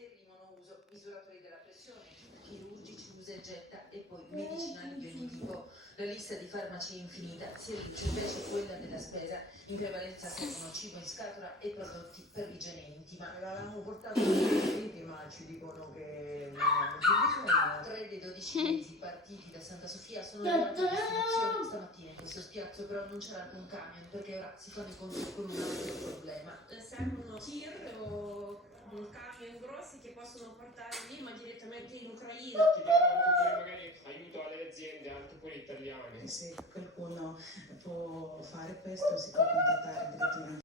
Sterili monouso, misuratori della pressione, chirurgici, usa e getta e poi medicinali di ogni tipo. La lista di farmaci è infinita, si riduce invece quella della spesa. In prevalenza servono cibo in scatola e prodotti per l'igiene intima. L'avevamo portato in ma ci dicono che non hanno più bisogno. 3 dei 12 mezzi partiti da Santa Sofia sono arrivati a destinazione stamattina in questo spiazzo, però non c'era alcun camion perché ora si fanno i conti con un altro problema. Servono tir o camion grossi che possono portare lì ma direttamente in Ucraina. Chiediamo anche pure magari aiuto alle aziende, anche pure italiane. Se qualcuno può fare questo si può contattare direttamente.